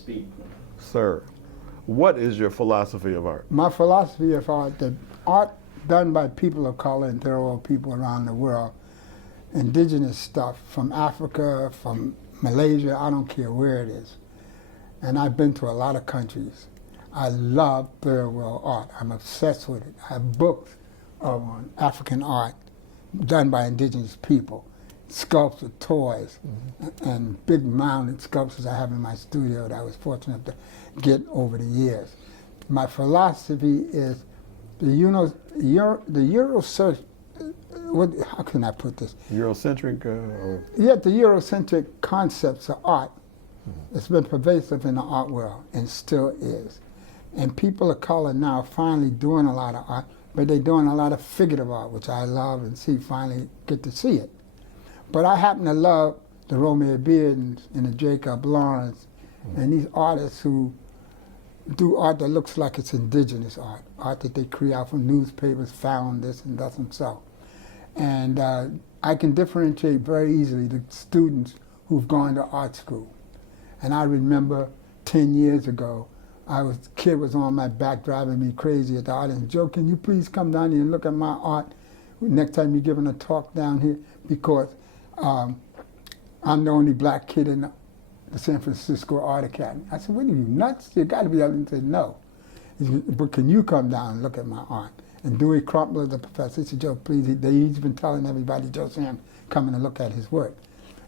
speak. Sir, what is your philosophy of art? My philosophy of art, that art done by people of color and third world people around the world, indigenous stuff from Africa, from Malaysia, I don't care where it is. And I've been to a lot of countries. I love third world art. I'm obsessed with it. I have books on African art done by indigenous people, sculpted toys, and big mounted sculptures I have in my studio that I was fortunate to get over the years. My philosophy is the how can I put this? Eurocentric? Or? Yeah, the Eurocentric concepts of art. It's been pervasive in the art world and still is. And people of color now are finally doing a lot of art, but they're doing a lot of figurative art, which I love and finally get to see it. But I happen to love the Romeo Beardens and the Jacob Lawrence and these artists who do art that looks like it's indigenous art, art that they create out from newspapers, found this and thus and so. And I can differentiate very easily the students who've gone to art school. And I remember 10 years ago, kid was on my back driving me crazy at the art, and Joe, can you please come down here and look at my art next time you're giving a talk down here, because I'm the only black kid in the San Francisco Art Academy. I said, what are you, nuts? You got to be able to say no. He said, but can you come down and look at my art? And Dewey Crumpler, the professor, he said, Joe, please, he's been telling everybody, Joe Sam, coming to look at his work.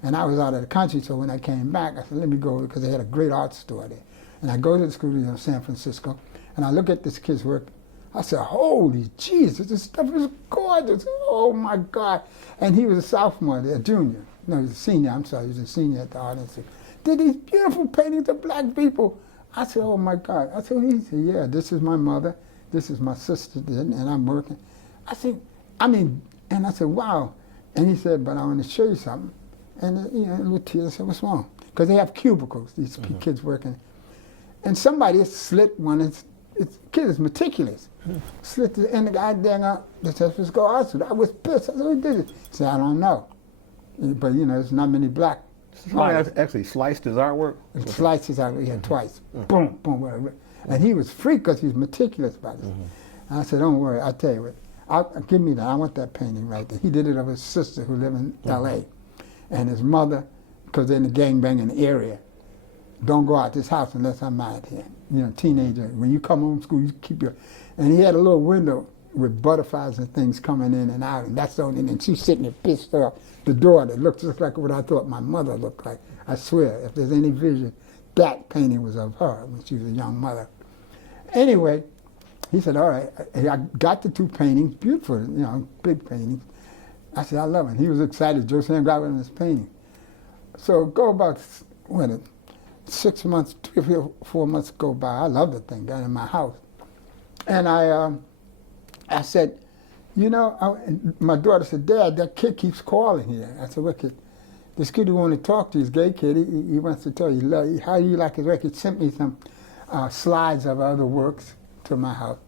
And I was out of the country, so when I came back, I said, let me go, because they had a great art store there. And I go to the studio in San Francisco, and I look at this kid's work. I said, holy Jesus, this stuff is gorgeous. Oh, my God. And he was a sophomore, a junior. No, he was a senior, I'm sorry, he was a senior at the Art Institute. Did these beautiful paintings of black people. I said, oh, my God. I said, he said, yeah, this is my mother, this is my sister, and I'm working. I said, and I said, wow. And he said, but I want to show you something. And, you know, little tears, I said, what's wrong? Because they have cubicles, these kids working. And somebody slit one, kid is meticulous. Slit the end of the goddamn the San Francisco Art Institute. I was pissed. I said, who did it? He said, I don't know. But, you know, there's not many black. Somebody actually sliced his artwork? Sliced his artwork, yeah, twice. Boom, boom, whatever. And he was freaked because he was meticulous about it. And I said, don't worry, I'll tell you what. Give me that. I want that painting right there. He did it of his sister who lived in L.A. And his mother, because they're in the gangbanging area, don't go out this house unless I'm out here. You know, teenager, when you come home from school, you keep your... And he had a little window with butterflies and things coming in and out, and that's the only thing. And she's sitting there pissed off. The door that looked just like what I thought my mother looked like. I swear, if there's any vision, that painting was of her when she was a young mother. Anyway, he said, all right. I got the two paintings, beautiful, you know, big paintings. I said, I love it. He was excited. Joe Sam got one of his painting. So go about, 6 months, 3 or 4 months go by. I love the thing, got it in my house. And I said, you know, my daughter said, Dad, that kid keeps calling here. I said, what kid? This kid who wanted to talk to you, this gay kid, he wants to tell you how you like his work. He sent me some slides of other works to my house.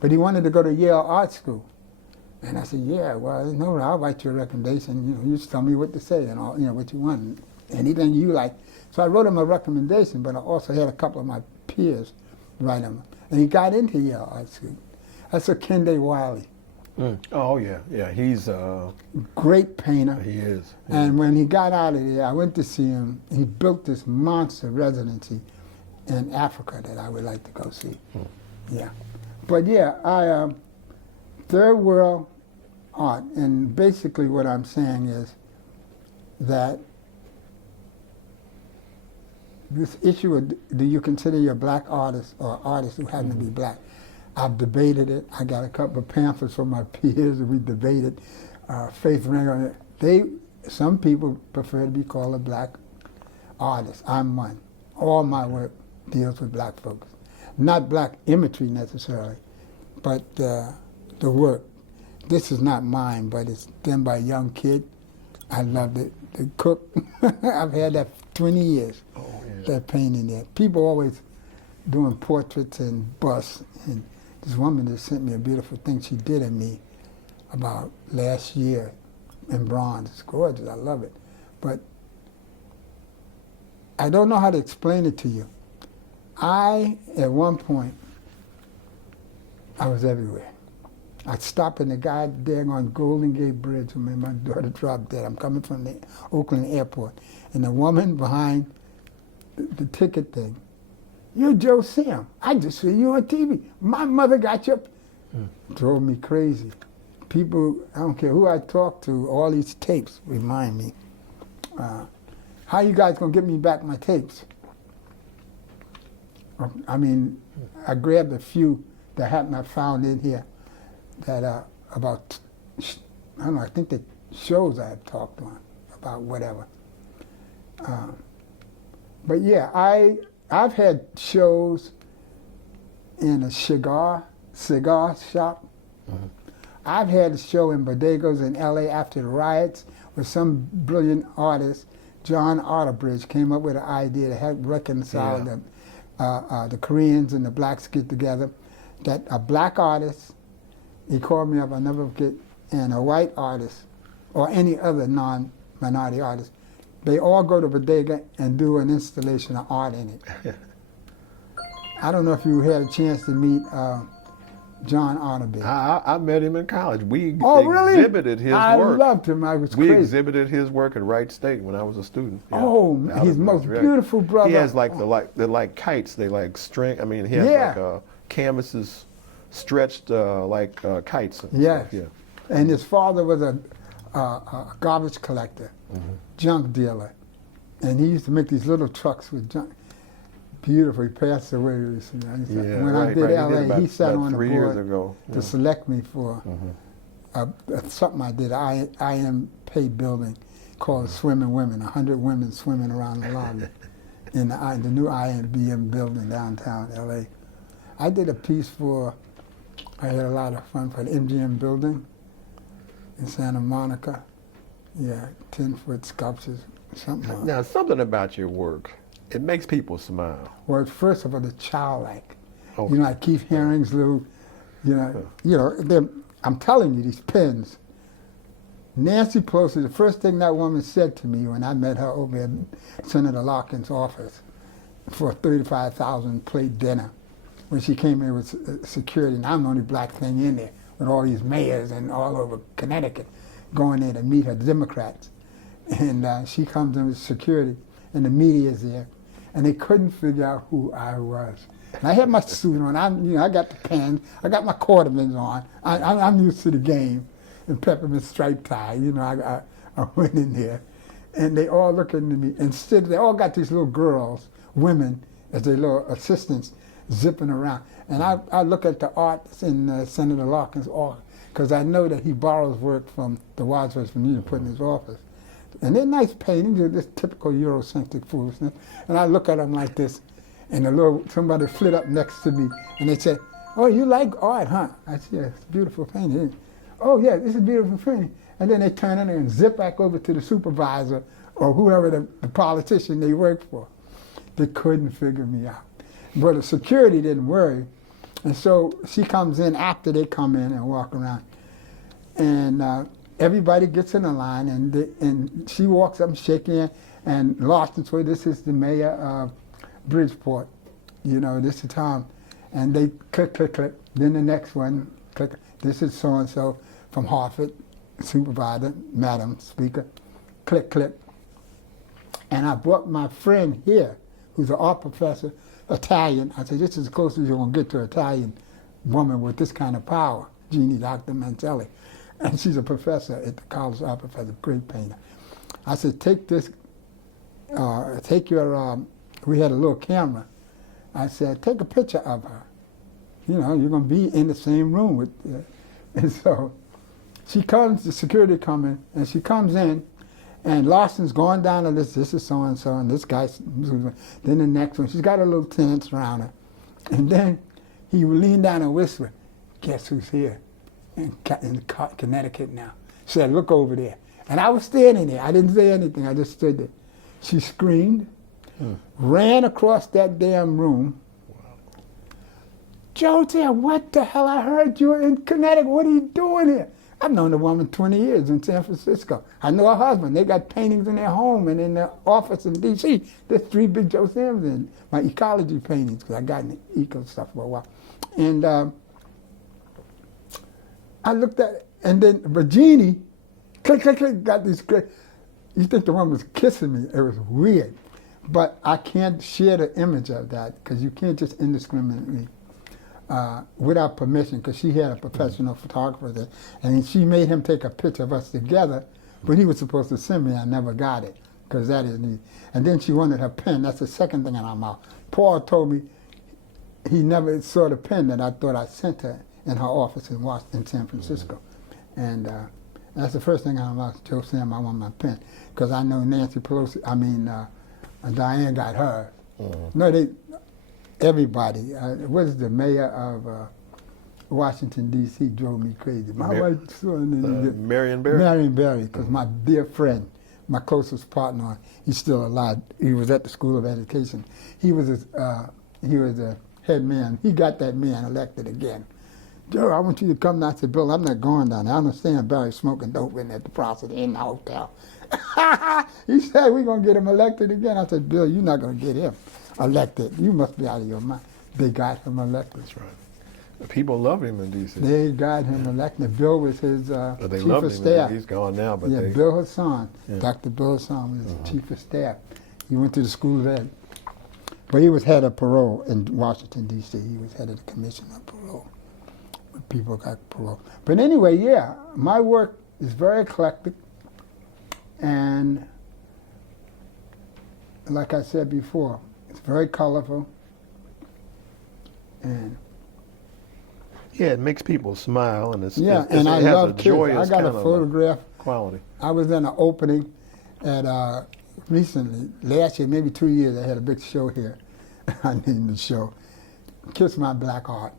But he wanted to go to Yale Art School. And I said, yeah, well, no, I'll write you a recommendation. You know, you just tell me what to say and all, you know, what you want. Anything you like. So I wrote him a recommendation, but I also had a couple of my peers write him. And he got into Yale Art School. That's a Kende Wiley. Oh, yeah, he's great painter. He is. And when he got out of there, I went to see him. He built this monster residency in Africa that I would like to go see. Yeah. But yeah, third world art, and basically what I'm saying is that this issue of do you consider you a black artist or artist who happen to be black? I've debated it. I got a couple of pamphlets from my peers that we debated. Faith Ring, some people prefer to be called a black artist. I'm one. All my work deals with black folks. Not black imagery necessarily, but the work. This is not mine, but it's done by a young kid. I loved it. The cook, I've had that 20 years, that painting there. People always doing portraits and busts, and this woman just sent me a beautiful thing she did of me about last year in bronze. It's gorgeous, I love it. But I don't know how to explain it to you. At one point, I was everywhere. I'd stop in the goddamn Golden Gate Bridge when my daughter dropped dead. I'm coming from the Oakland airport. And the woman behind the ticket thing, "You're Joe Sam. I just saw you on TV. My mother got you." Drove me crazy. People, I don't care who I talk to, all these tapes remind me. How you guys gonna get me back my tapes? I mean, I grabbed a few that I found in here that about, I don't know, I think the shows I had talked on about whatever. But yeah, I've had shows in a cigar shop. I've had a show in bodegas in LA after the riots where some brilliant artist, John Otterbridge, came up with an idea to help reconcile the Koreans and the blacks get together. That a black artist, he called me up, I'll never forget, and a white artist, or any other non-minority artist, they all go to bodega and do an installation of art in it. I don't know if you had a chance to meet John Otterbridge. I met him in college. We really? exhibited his work. I loved him. I was We crazy. exhibited his work at Wright State when I was a student. Yeah. Oh, Out he's of the most Missouri. beautiful brother. He has they're like kites. They like string. I mean, he has like canvases stretched like kites. And Yes. stuff. Yeah. And his father was a garbage collector, junk dealer. And he used to make these little trucks with junk. Beautiful. He passed away recently. Yeah, when I did right. LA, he sat on the 3 board years ago. to select me for something I did, IM Pay building called Swimming Women, 100 women swimming around the lobby in the new IMBM building downtown LA. I did a piece I had a lot of fun for the MGM building in Santa Monica. Yeah, 10-foot sculptures, something like that. Now, something about your work, it makes people smile. Well, first of all, the childlike. Oh. You know, like Keith Haring's little, I'm telling you, these pens. Nancy Pelosi, the first thing that woman said to me when I met her over at Senator Larkin's office for a 35,000 plate dinner, when she came in with security, and I'm the only black thing in there, with all these mayors and all over Connecticut going there to meet her Democrats. And she comes in with security, and the media's there, and they couldn't figure out who I was. And I had my suit on. I got the pants. I got my cordomans on. I'm used to the game, and peppermint striped tie. I went in there, and they all looking at me. Instead, they all got these little girls, women, as their little assistants, zipping around. And I look at the art in Senator Larkin's office, because I know that he borrows work from the Wadsworth Museum, put in his office. And they're nice paintings, they're this typical Eurocentric foolishness. And I look at them like this, and somebody flit up next to me, and they said, "Oh, you like art, huh?" I said, "Yeah, it's a beautiful painting." "Oh, yeah, this is a beautiful painting." And then they turn in there and zip back over to the supervisor or whoever the politician they worked for. They couldn't figure me out. But the security didn't worry. And so she comes in after they come in and walk around. And everybody gets in a line, and she walks up and shaking hand, and Lawson says, "This is the mayor of Bridgeport. This is Tom." And they click, click, click. Then the next one, click. "This is so-and-so from Harvard, supervisor, madam, speaker." Click, click. And I brought my friend here, who's an art professor, Italian. I said, "This is as close as you're going to get to an Italian woman with this kind of power, Jeannie Dr. Mantelli." And she's a professor at the college, art professor, great painter. I said, "Take this, we had a little camera. I said, "Take a picture of her. You're going to be in the same room with," and so she comes, the security coming, and she comes in, and Lawson's going down the list. "This is so-and-so, and this guy's," then the next one. She's got her little tenants around her. And then he leaned down and whispered, "Guess who's here in Connecticut now?" She said, "Look over there." And I was standing there. I didn't say anything. I just stood there. She screamed, ran across that damn room. "Joe, what the hell? I heard you were in Connecticut. What are you doing here?" I've known the woman 20 years in San Francisco. I know her husband. They got paintings in their home and in their office in D.C. There's 3 big Joe Sims in my ecology paintings, because I got into eco stuff for a while. And I looked at it, and then Virginie, click, click, click, got these great. You think the woman was kissing me. It was weird. But I can't share the image of that, because you can't just indiscriminately, without permission, because she had a professional photographer there, and she made him take a picture of us together, but he was supposed to send me. I never got it, because that is neat. And then she wanted her pen. That's the second thing in our mouth. Paul told me he never saw the pen that I thought I sent her in her office in San Francisco. And that's the first thing in our mouth. Joe Sam, I want my pen, because I know Nancy Pelosi, Diane got hers. No, everybody. What is the mayor of Washington, D.C. drove me crazy. My wife saw Marion Barry? Marion Barry, because my dear friend, my closest partner, he's still alive. He was at the School of Education. He was a head man. He got that man elected again. Joe, I want you to come down. I said, Bill, I'm not going down there. I understand Barry smoking dope in at the Prosser in the hotel. He said, we're going to get him elected again. I said, Bill, you're not going to get him elected. You must be out of your mind. They got him elected. That's right. The people love him in D.C. They got him elected. Bill was his they chief loved of him. staff. He's gone now, but yeah, they... Bill Hassan, Dr. Bill Hassan was his chief of staff. He went to the School of Ed. But he was head of parole in Washington, D.C. He was head of the Commission of Parole. People got parole. But anyway, yeah, my work is very eclectic, and like I said before, it's very colorful, and yeah, it makes people smile, and I love kids. I got a photograph. Quality. I was in an opening at recently, last year, maybe 2 years. I had a big show here. I named the show "Kiss My Black Heart."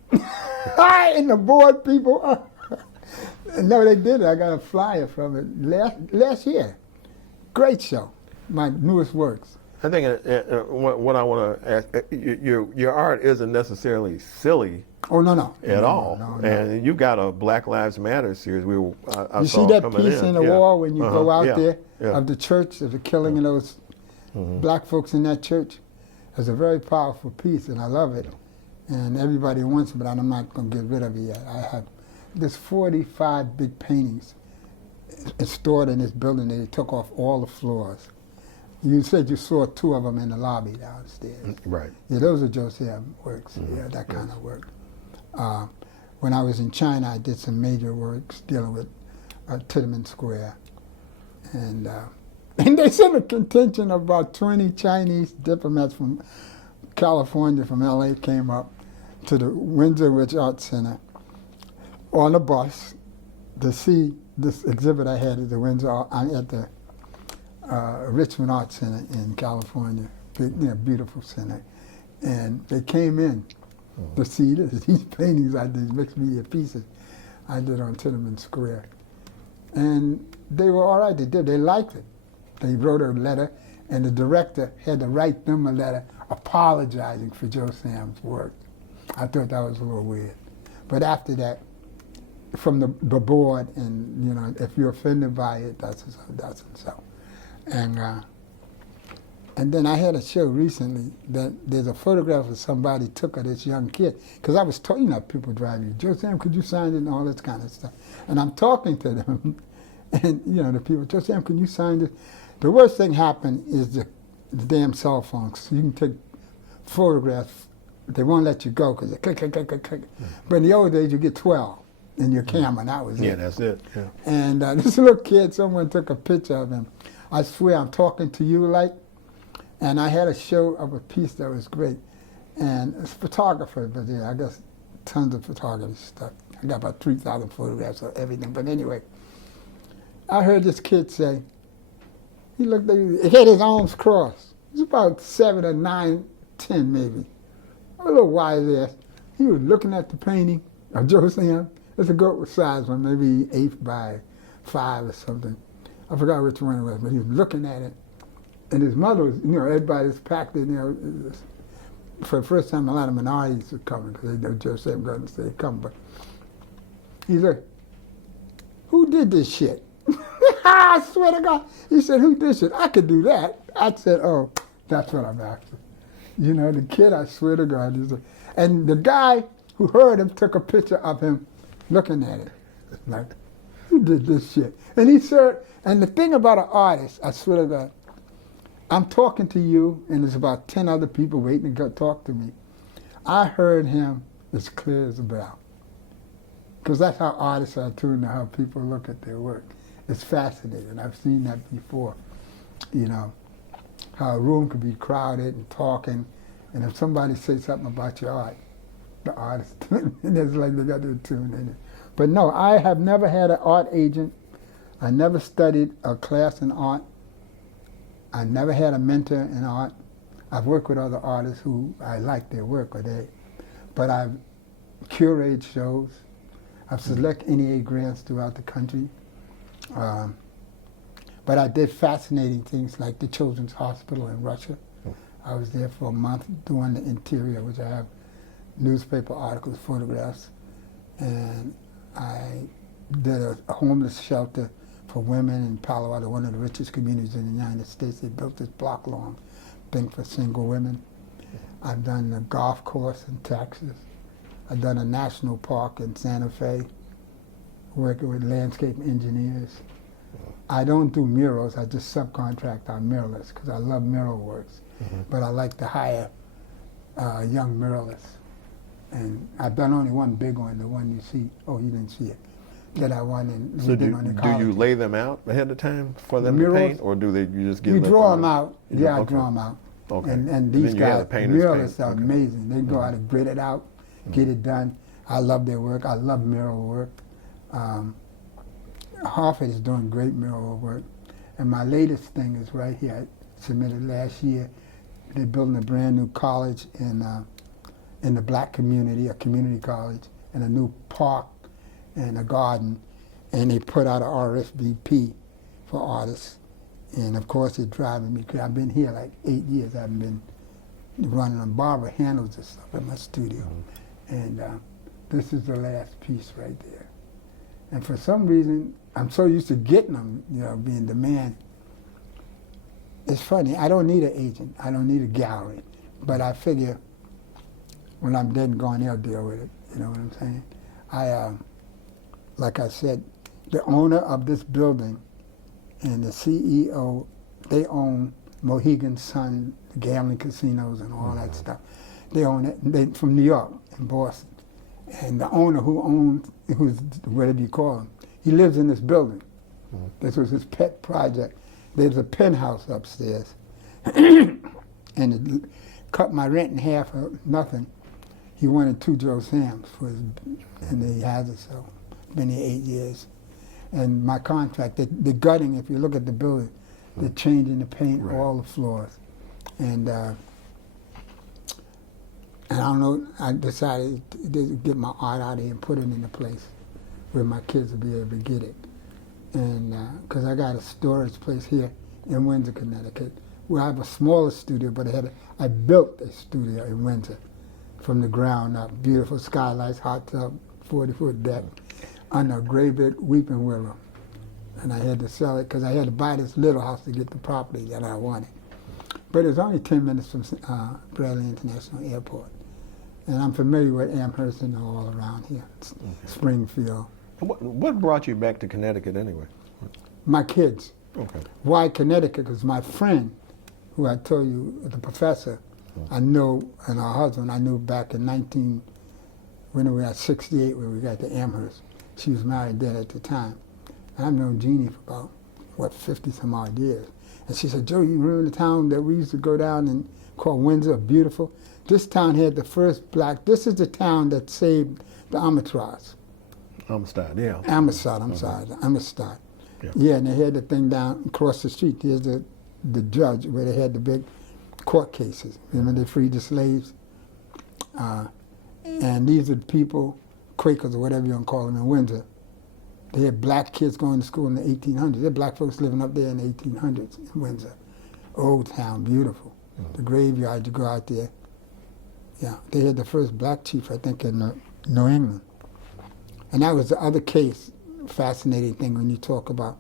And the board people. No, they did it. I got a flyer from it last year. Great show. My newest works. I think what I want to ask, your art isn't necessarily silly. Oh, no. At all. No. And you got a Black Lives Matter series. I you saw see that coming piece in the wall when you go out there of the church, of the killing of those black folks in that church? It's a very powerful piece, and I love it. And everybody wants it, but I'm not going to get rid of it yet. I have this 45 big paintings stored in this building. They took off all the floors. You said you saw 2 of them in the lobby downstairs. Right. Yeah, those are Josiah works. Yeah, that kind of work. When I was in China, I did some major works dealing with Tiananmen Square. And they sent a contingent of about 20 Chinese diplomats from California, from LA, came up to the Windsor Rich Art Center on a bus to see this exhibit I had at the Richmond Art Center in California, big, beautiful center. And they came in to see these paintings I did, mixed media pieces I did on Tiananmen Square. And they were all right, they liked it. They wrote a letter, and the director had to write them a letter apologizing for Joe Sam's work. I thought that was a little weird. But after that, from the board, and if you're offended by it, that's so. And then I had a show recently that there's a photograph of somebody took of this young kid, because I was told, people drive you, Joe Sam, could you sign it, and all this kind of stuff. And I'm talking to them, and the people, Joe Sam, can you sign this? The worst thing happened is the damn cell phones. You can take photographs, they won't let you go because they click, click, click, click, click. But in the old days, you get 12 in your camera, and that was it. Yeah, that's it. Yeah. And this little kid, someone took a picture of him. I swear, I'm talking to you and I had a show of a piece that was great. And it's photographer, but yeah, I guess tons of photography stuff. I got about 3,000 photographs of everything. But anyway, I heard this kid say, he looked at me, he had his arms crossed. He was about 7 or 9, 10 maybe. A little wise ass. He was looking at the painting of Joe Sam. It's a good size one, maybe 8 by 5 or something. I forgot which one it was, but he was looking at it. And his mother was, everybody's packed in there. For the first time, a lot of minorities were coming because they know Joe Sam going to say come. But he said, who did this shit? I swear to God. He said, who did this shit? I could do that. I said, oh, that's what I'm after. You know, the kid, I swear to God. And the guy who heard him took a picture of him looking at it. Like, who did this shit? And he said, and the thing about an artist, I swear to God, I'm talking to you, and there's about 10 other people waiting to go talk to me. I heard him as clear as a bell. Because that's how artists are tuned to how people look at their work. It's fascinating. I've seen that before. You know, how a room could be crowded and talking, and if somebody says something about your art, the artist, and it's like they got to tune in. But no, I have never had an art agent. I never studied a class in art. I never had a mentor in art. I've worked with other artists who I like their work, but I've curated shows. I've selected NEA grants throughout the country. But I did fascinating things like the Children's Hospital in Russia. I was there for a month doing the interior, which I have newspaper articles, photographs. And I did a homeless shelter for women in Palo Alto, one of the richest communities in the United States. They built this block-long thing for single women. I've done a golf course in Texas. I've done a national park in Santa Fe, working with landscape engineers. I don't do murals, I just subcontract our muralists because I love mural works. But I like to hire young muralists. And I've done only one big one, the one you see. Oh, you didn't see it. That I won in. So do you lay them out ahead of time for them murals, to paint, or do you just give you them? draw them out. Yeah, okay. I draw them out. Okay. And these guys, muralists are okay. amazing. They go out and grit it out, get it done. I love their work. I love mural work. Hartford is doing great mural work. And my latest thing is right here. I submitted last year. They're building a brand new college in the black community, a community college, and a new park and a garden. And they put out an RSVP for artists. And of course it's driving me crazy. I've been here like 8 years. I've been running them. Barbara handles this stuff in my studio. And this is the last piece right there. And for some reason, I'm so used to getting them, you know, being demand. It's funny, I don't need an agent. I don't need a gallery. But I figure when I'm dead and gone, they'll deal with it. You know what I'm saying? Like I said, the owner of this building and the CEO, they own Mohegan Sun, the gambling casinos and all that stuff. They own it. They from New York and Boston. And the owner who's whatever you call him, he lives in this building. This was his pet project. There's a penthouse upstairs. And it cut my rent in half for nothing. He wanted 2 Joe Sams for his, and he has it, so been here 8 years. And my contract, the gutting, if you look at the building, they're changing the paint, all the floors. And I don't know, I decided to get my art out of here and put it in a place where my kids will be able to get it. And because I got a storage place here in Windsor, Connecticut, where I have a smaller studio, but I built a studio in Windsor from the ground up. Beautiful skylights, hot tub, 40-foot deck, under a gray bit weeping willow. And I had to sell it because I had to buy this little house to get the property that I wanted. But it's only 10 minutes from Bradley International Airport. And I'm familiar with Amherst and all around here, Springfield. What brought you back to Connecticut anyway? My kids. Okay. Why Connecticut? Because my friend, who I told you, the professor, I know, and her husband, I knew back in when we were at 68, when we got to Amherst. She was married then at the time. And I've known Jeannie for about, 50 some odd years. And she said, Joe, you remember the town that we used to go down and called Windsor, beautiful? This town had the first black, this is the town that saved the Amistad, yeah. Amistad, I'm sorry, the Amistad. Yeah, and they had the thing down across the street. There's the judge where they had the big court cases. Remember they freed the slaves? And these are the people, Quakers or whatever you want to call them in Windsor. They had black kids going to school in the 1800s. There had black folks living up there in the 1800s in Windsor. Old town, beautiful. The graveyard, you go out there. Yeah, they had the first black chief, I think, in New England. And that was the other case fascinating thing when you talk about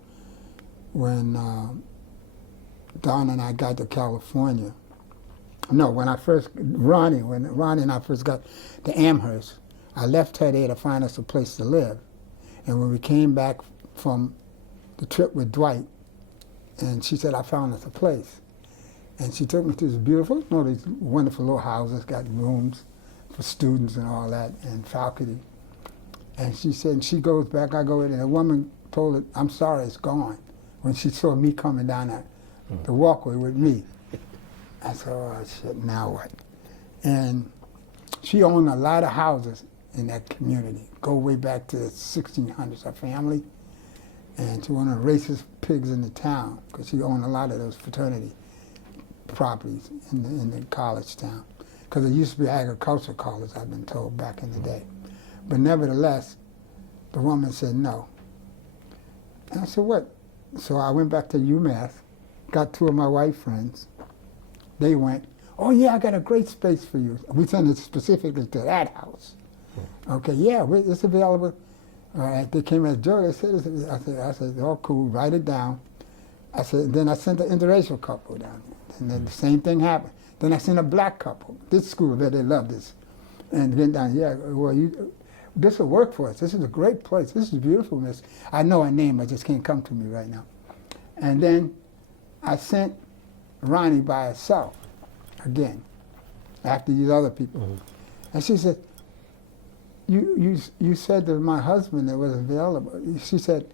when Don and I got to California. No, when Ronnie and I first got to Amherst, I left her there to find us a place to live. And when we came back from the trip with Dwight, and she said, I found us a place. And she took me to this beautiful, these wonderful little houses, got rooms for students and all that, and faculty. And she said, and she goes back, I go in, and a woman told her, I'm sorry, it's gone, when she saw me coming down the walkway with me. I said, oh, shit, now what? And she owned a lot of houses in that community, go way back to the 1600s, her family. And she was one of the racist pigs in the town, because she owned a lot of those fraternity properties in the college town. Because it used to be agricultural college, I've been told, back in the day. But nevertheless, the woman said no. And I said, what? So I went back to UMass, got two of my white friends. They went, oh yeah, I got a great space for you. We sent it specifically to that house. Okay, yeah, it's available. All right, they came at Joe, they said, I said, oh cool, write it down. I said, then I sent an interracial couple down there. And then the same thing happened. Then I sent a black couple. This school, they love this. And then down, yeah, well, this will work for us. This is a great place. This is beautiful, miss. I know her name, I just can't come to me right now. And then I sent Ronnie by herself, again, after these other people. Mm-hmm. And she said, you said that my husband that was available. She said,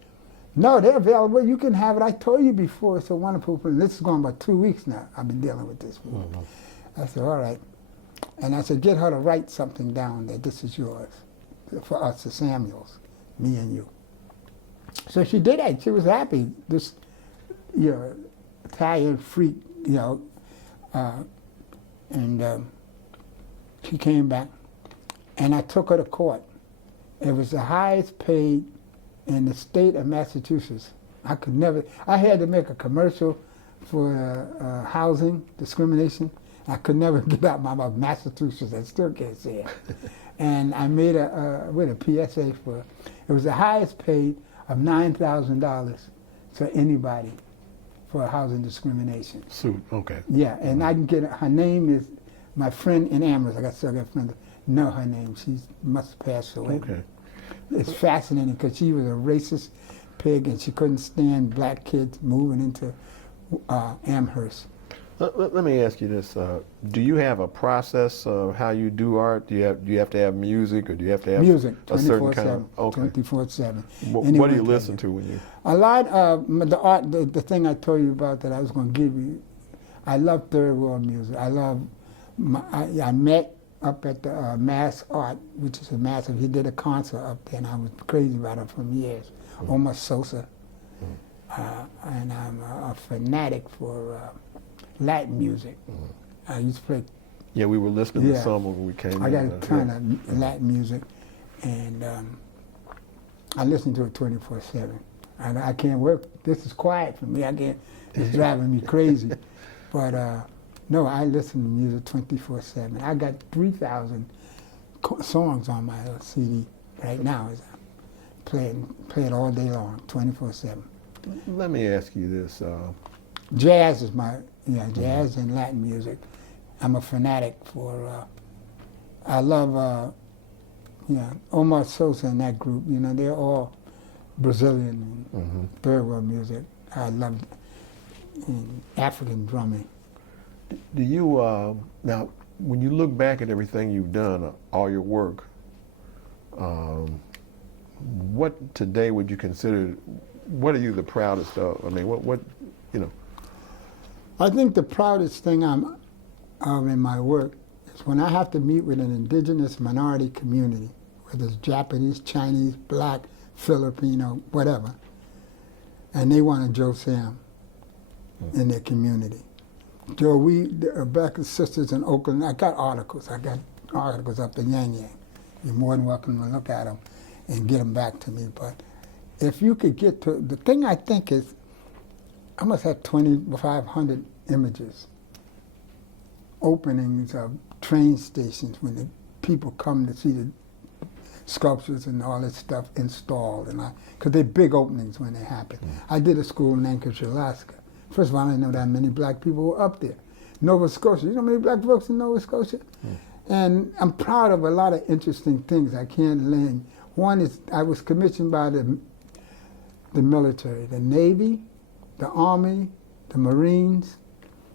no, they're available. You can have it. I told you before. It's a wonderful place. This is going about 2 weeks now. I've been dealing with this. Mm-hmm. I said, all right. And I said, get her to write something down that this is yours for us, the Samuels, me and you. So she did that. She was happy. This, Italian freak, and she came back, and I took her to court. It was the highest paid in the state of Massachusetts. I had to make a commercial for housing discrimination. I could never get out my mouth, Massachusetts, I still can't say it. And I made a PSA it was the highest paid of $9,000 for anybody for housing discrimination. Suit, okay. Yeah, and I can get her name is my friend in Amherst. I still got friends know her name. She must have passed away. Okay. It's fascinating because she was a racist pig and she couldn't stand black kids moving into Amherst. Let me ask you this: do you have a process of how you do art? Do you have to have music, or do you have to have music? A certain kind of 24/7. What do you listen to when you? A lot of the art. The thing I told you about that I was going to give you. I love third world music. I love. I met up at the Mass Art, which is a massive. He did a concert up there, and I was crazy about it for years. Mm-hmm. Omar Sosa, and I'm a fanatic for. Latin music. Mm-hmm. I used to play. Yeah, we were listening to some when we came. I got a ton of Latin music, and I listen to it 24/7. I can't work. This is quiet for me. I can't. It's driving me crazy. But no, I listen to music 24/7. I got 3,000 songs on my CD right now. As I play it all day long, 24/7. Let me ask you this. Jazz is jazz and Latin music. I'm a fanatic for, I love, Omar Sosa and that group. They're all Brazilian and third world music. I love African drumming. Do you, now, when you look back at everything you've done, all your work, what today would you consider, what are you the proudest of? I mean, what I think the proudest thing I'm of in my work is when I have to meet with an indigenous minority community, whether it's Japanese, Chinese, black, Filipino, whatever, and they want a Joe Sam in their community. Joe, the black sisters in Oakland, I got articles up in Yang Yang. You're more than welcome to look at them and get them back to me. But if you could get to, the thing I think is, I must have 2,500 images, openings of train stations when the people come to see sculptures and all this stuff installed, and because they're big openings when they happen. I did a school in Anchorage, Alaska. First of all, I didn't know that many black people were up there. Nova Scotia, you know how many black folks in Nova Scotia? And I'm proud of a lot of interesting things I can't name. One is I was commissioned by the military, the Navy, the Army, the Marines,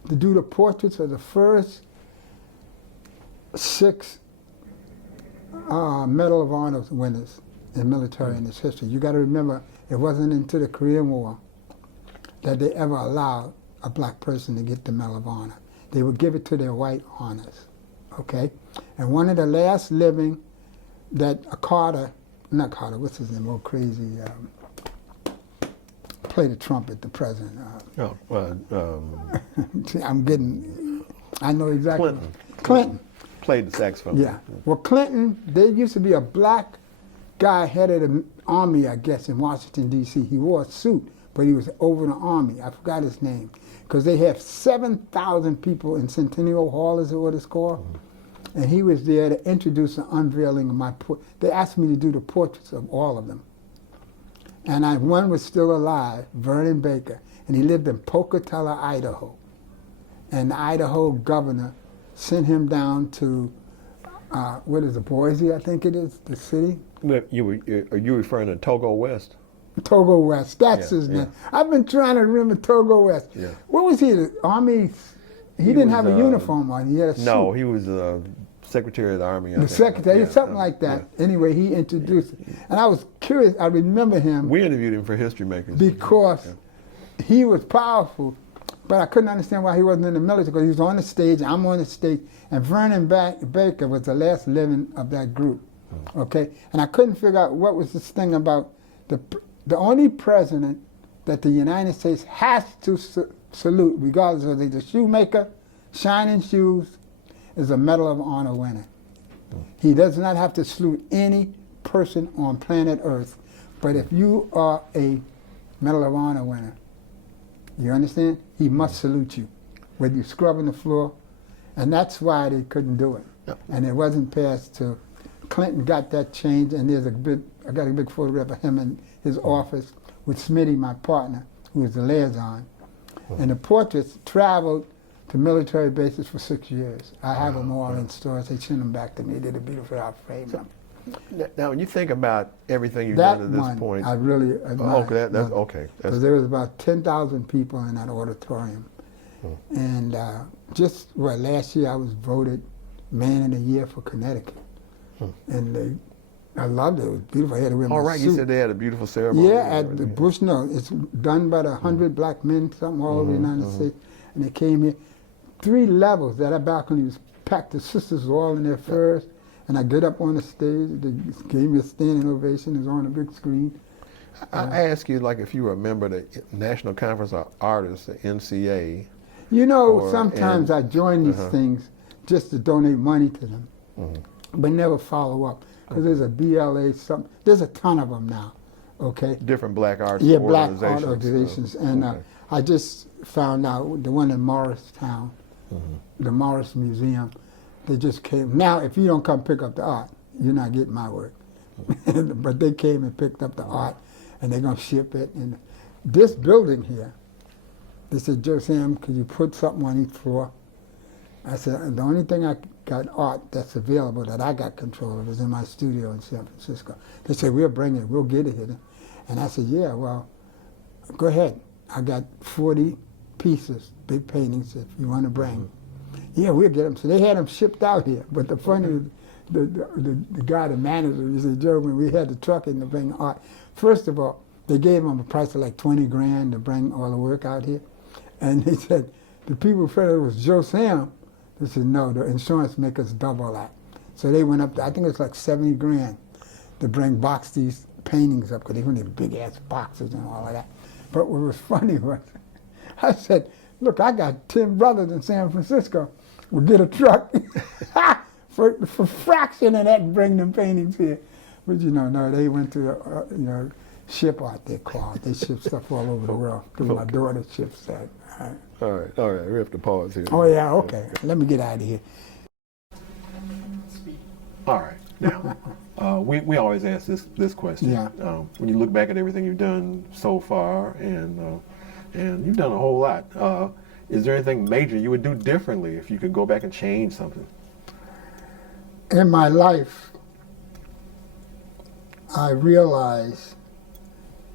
to do the portraits of the first 6 Medal of Honor winners in military in its history. You got to remember, it wasn't until the Korean War that they ever allowed a black person to get the Medal of Honor. They would give it to their white honors, okay? And one of the last living that not Carter, what's his name, old crazy, played the trumpet, the president. I know exactly. Clinton. Played the saxophone. Yeah. Well, Clinton, there used to be a black guy head of the army, I guess, in Washington, D.C. He wore a suit, but he was over the army. I forgot his name. Because they have 7,000 people in Centennial Hall, is what it's called. And he was there to introduce the unveiling of my They asked me to do the portraits of all of them. And one was still alive, Vernon Baker, and he lived in Pocatello, Idaho. And the Idaho governor sent him down to, what is it, Boise, I think it is, the city? Are you referring to Togo West? Togo West, that's his name. I've been trying to remember Togo West. Yeah. What was he, the Army? He didn't have a uniform on, he had a suit. No, he was Secretary of the Army. The secretary, something like that. Yeah. Anyway, he introduced it. And I was curious, I remember him. We interviewed him for Historymakers. Because he was powerful, but I couldn't understand why he wasn't in the military, because he was on the stage, I'm on the stage, and Vernon Baker was the last living of that group, okay? And I couldn't figure out what was this thing about the only president that the United States has to salute, regardless of whether he's a shoemaker, shining shoes, is a Medal of Honor winner. He does not have to salute any person on planet Earth, but if you are a Medal of Honor winner, you understand? He must salute you, whether you're scrubbing the floor, and that's why they couldn't do it. Yep. And it wasn't passed to, Clinton got that changed, and I got a big photograph of him in his office with Smitty, my partner, who was the liaison. And the portraits traveled to military bases for 6 years. I have them all in stores. They sent them back to me. They did a beautiful job framing them. Now, when you think about everything you've done to this point, I really admire. Okay, that's okay. Because there was about 10,000 people in that auditorium, and last year I was voted Man of the Year for Connecticut, and I loved it. It was beautiful. I had to wear my suit. All right, you said they had a beautiful ceremony. Yeah, at the Bush. No, it's done by the 100 black men, something all over the United States, and they came here. 3 levels. That balcony was packed. The sisters were all in there first. And I get up on the stage, they gave me a standing ovation, it was on a big screen. I ask you, like, if you were a member of the National Conference of Artists, the NCA. You know, sometimes I join these things just to donate money to them, but never follow up. Because there's a BLA, there's a ton of them now, okay? Different black arts organizations. organizations. Yeah, black art organizations. And I just found out the one in Morristown, the Morris Museum, they just came. Now, if you don't come pick up the art, you're not getting my work. But they came and picked up the art, and they're going to ship it. And this building here, they said, Joe Sam, could you put something on each floor? I said, the only thing I got art that's available that I got control of is in my studio in San Francisco. They said, we'll bring it, we'll get it here. And I said, yeah, well, go ahead. I got 40 pieces, big paintings, if you want to bring. Yeah, we'll get them. So they had them shipped out here. But the funny, the guy, the manager, he said, Joe, when we had the truck in to bring art, first of all, they gave them a price of like 20 grand to bring all the work out here. And they said, the people felt it was Joe Sam. They said, no, the insurance make us double that. So they went up to, I think it was like 70 grand to box these paintings up, because they were in big ass boxes and all of that. But what was funny was, I said, look, I got 10 brothers in San Francisco. We'll get a truck for fraction of that and bring them paintings here. But no, they went to, ship art, they call it. They ship stuff all over the world. Because my daughter ships that. All right, we have to pause here. Oh, yeah, okay. Let me get out of here. All right. Now, we always ask this question. Yeah. When you look back at everything you've done so far, and you've done a whole lot, is there anything major you would do differently if you could go back and change something? In my life, I realized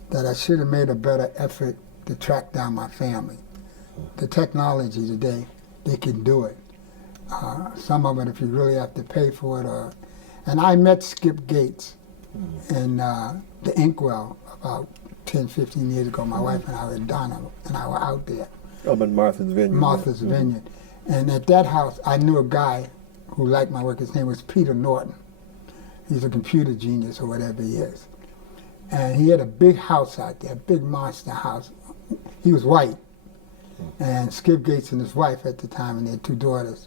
that I should have made a better effort to track down my family. The technology today, they can do it. Some of it, if you really have to pay for it. And I met Skip Gates in the Inkwell about 10, 15 years ago. My wife and I were in Donna, and I were out there. Up in Martha's Vineyard. Martha's Vineyard. And at that house, I knew a guy who liked my work. His name was Peter Norton. He's a computer genius or whatever he is. And he had a big house out there, a big monster house. He was white. And Skip Gates and his wife at the time and their two daughters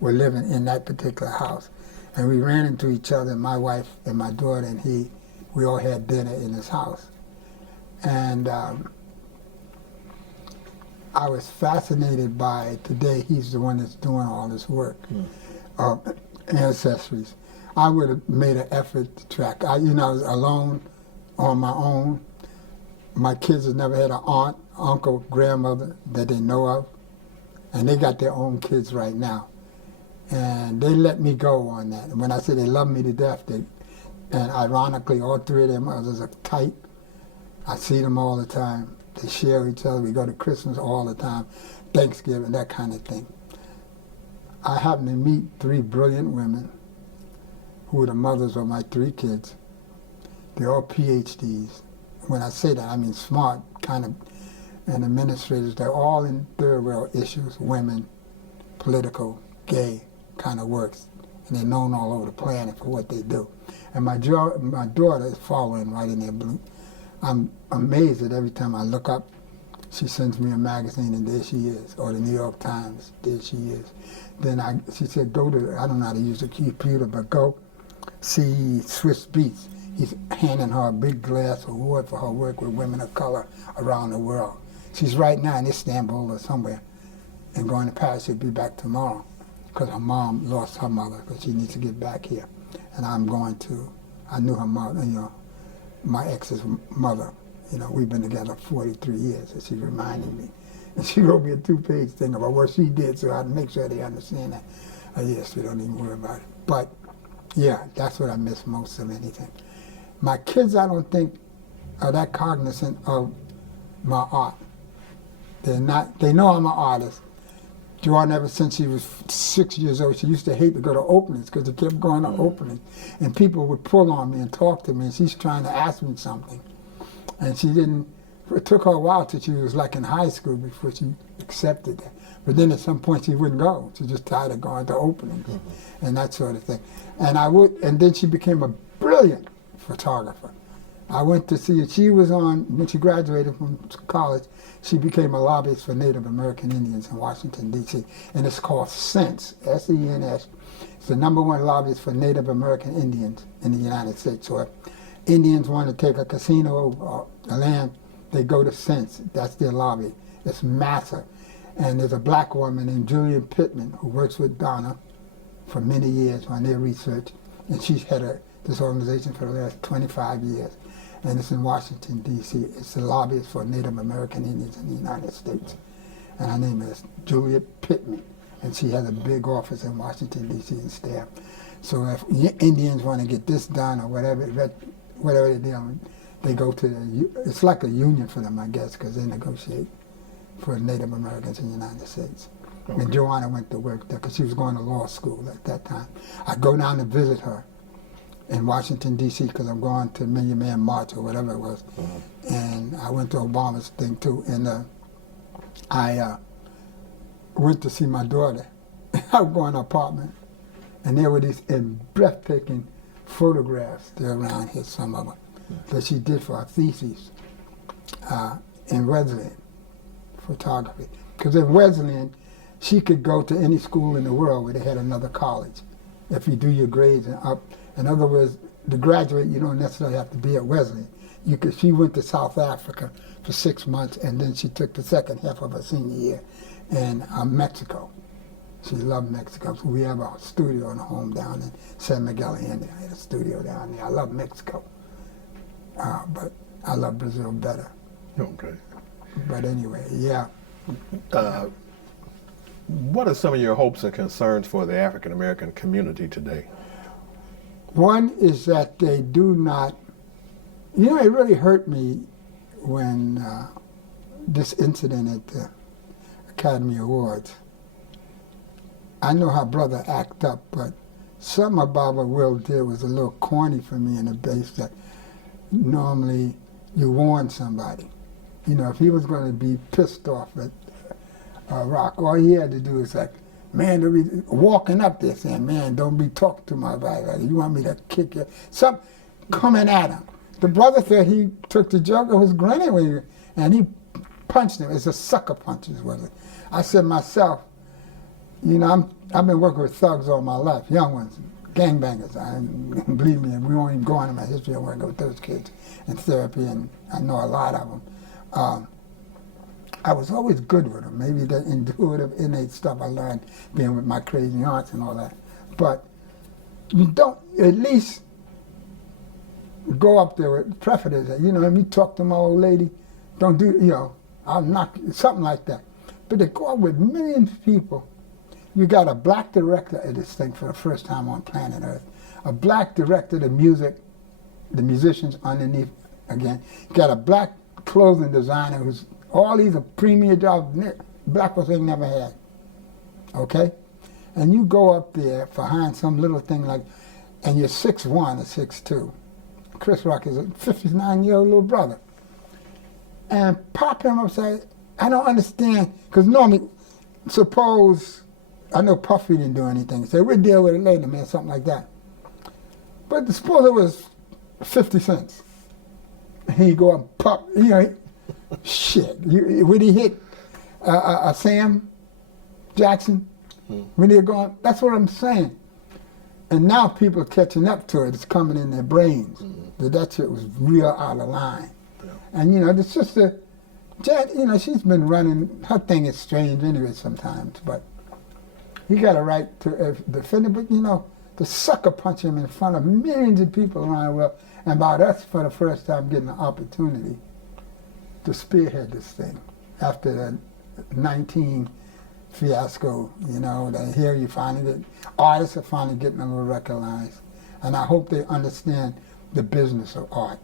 were living in that particular house. And we ran into each other, my wife and my daughter and we all had dinner in his house. And I was fascinated by today, he's the one that's doing all this work of ancestries. I would have made an effort to track. I was alone on my own. My kids have never had an aunt, uncle, grandmother that they know of. And they got their own kids right now. And they let me go on that. And when I say they love me to death, and ironically, all three of their mothers are tight. I see them all the time. They share each other. We go to Christmas all the time, Thanksgiving, that kind of thing. I happen to meet three brilliant women who are the mothers of my three kids. They're all PhDs. When I say that, I mean smart, kind of, and administrators. They're all in third world issues, women, political, gay kind of works. And they're known all over the planet for what they do. And my daughter is following right in their blue. I'm amazed that every time I look up, she sends me a magazine and there she is, or the New York Times, there she is. Then she said, go to, I don't know how to use a computer, but go see Swiss Beats. He's handing her a big glass award for her work with women of color around the world. She's right now in Istanbul or somewhere and going to Paris. She'll be back tomorrow because her mom lost her mother because she needs to get back here. And I knew her mother, my ex's mother. We've been together 43 years, and she reminded me. And she wrote me a 2-page thing about what she did so I'd make sure they understand that. Yes, we don't even worry about it. But, yeah, that's what I miss most of anything. My kids, I don't think, are that cognizant of my art. They're not. They know I'm an artist. Joanne, ever since she was 6 years old, she used to hate to go to openings because it kept going to openings. And people would pull on me and talk to me, and she's trying to ask me something. And she didn't, it took her a while till she was like in high school before she accepted that. But then at some point she wouldn't go. She just tired of going to openings and that sort of thing. And then she became a brilliant photographer. I went to see it. She was when she graduated from college, she became a lobbyist for Native American Indians in Washington, D.C. And it's called SENS, S-E-N-S. It's the #1 lobbyist for Native American Indians in the United States. So if Indians want to take a casino or a land, they go to SENS. That's their lobby. It's massive. And there's a black woman named Julia Pittman who works with Donna for many years on their research. And she's headed this organization for the last 25 years. And it's in Washington, D.C. It's the lobbyist for Native American Indians in the United States. And her name is Julia Pittman. And she has a big office in Washington, D.C. and staff. So if Indians want to get this done or whatever they're doing, they go to it's like a union for them, I guess, because they negotiate for Native Americans in the United States. Okay. And Joanna went to work there because she was going to law school at that time. I go down to visit her in Washington, D.C., because I'm going to Million Man March or whatever it was. And I went to Obama's thing, too. And I went to see my daughter. I was going to her apartment. And there were these breathtaking photographs. They're around here, some of them, that she did for her thesis in Wesleyan photography. Because in Wesleyan, she could go to any school in the world where they had another college. If you do your grades and up. In other words, to graduate, you don't necessarily have to be at Wesleyan. She went to South Africa for 6 months, and then she took the second half of her senior year in Mexico. She loved Mexico. So we have a studio and a home down in San Miguel, Indiana. I had a studio down there. I love Mexico, but I love Brazil better. Okay. But anyway, yeah. What are some of your hopes and concerns for the African American community today? One is that they do not, you know, it really hurt me when this incident at the Academy Awards. I know how brother act up, but something about what Will did was a little corny for me in the base that normally you warn somebody. You know, if he was going to be pissed off at Rock, all he had to do is like, man, they'll be walking up there saying, man, don't be talking to my guy. You want me to kick you? Something coming at him. The brother said he took the joke and was grinning and he punched him. It's a sucker punch is what it. I said myself, you know, I've been working with thugs all my life, young ones, gangbangers. Believe me, we won't even go into my history. I'm working with those kids in therapy, and I know a lot of them. I was always good with them. Maybe the intuitive, innate stuff I learned being with my crazy aunts and all that. But you don't, at least go up there with preface. You know, if you talk to my old lady, don't do, you know, I'll knock, something like that. But they go up with millions of people. You got a black director of this thing for the first time on planet Earth. A black director of the music, the musicians underneath again. You got a black clothing designer who's, all these are premier jobs black folks ain't never had. Okay? And you go up there behind some little thing like, and you're 6'1" or 6'2". Chris Rock is a 59-year-old little brother. And pop him up say, I don't understand, because normally, suppose, I know Puffy didn't do anything. Say, we'll deal with it later, man, something like that. But suppose it was 50 cents. He go up, pop, you know, shit. Would he hit Sam Jackson? When they're going, that's what I'm saying. And now people are catching up to it. It's coming in their brains. That shit was real out of line. Yeah. And, you know, the sister, Jan, you know, she's been running, her thing is strange anyway sometimes, but he got a right to defend it. But, you know, to sucker punch him in front of millions of people around the world, and about us for the first time getting an opportunity to spearhead this thing after the 19 fiasco, you know, that here you finally get, artists are finally getting a little recognized. And I hope they understand the business of art,